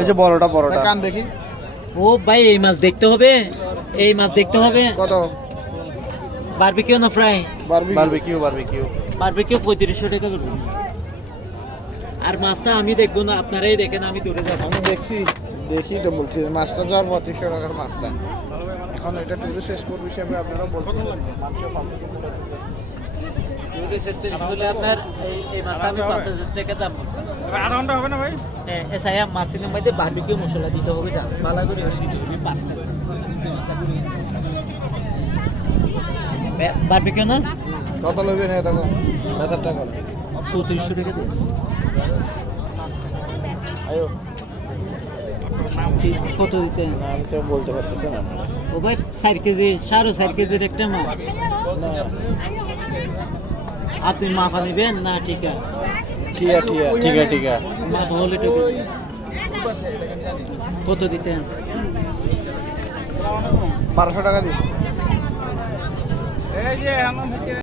এই যে বড়টা বড়টা কান দেখি ও ভাই এই মাছ দেখতে হবে, এই মাছ দেখতে হবে। কত? বারবিকিউ না ফ্রাই? বারবিকিউ বারবিকিউ বারবিকিউ 3500 টাকা করবো। আর মাছটা আমি দেখবো না, আপনারাই দেখেন, আমি দূরে যাবো। আমি দেখি তো বলছি মাছটা তো আর 2500 টাকার মাছ না। এখন এটা টুরিস্ট স্পট হিসেবে আপনারা বলতেছেন মানুষের পাবলিক আপনার এই মাছটা আমি 5000 টাকা দাম। আধা ঘন্টা হবে না ভাই? এসআই মাছের মধ্যে বারবিকিউ মশলা দিতে হবে, যা ভালো করে দিতে হবে পার্সেল। বারবিকিউ না কত লইবেন এটা দেখো 1000 টাকা 3400 টাকা দিন। আয়ো কত দিতে? আমি তো বলতে পারতেছি না। ও ভাই 4 কেজি 4.5 কেজির একটা মাছ। আপনি মাফা নেবেন না? ঠিক আছে ঠিক আছে মাছ হলে কত দিতেন? 1200 টাকা দিন।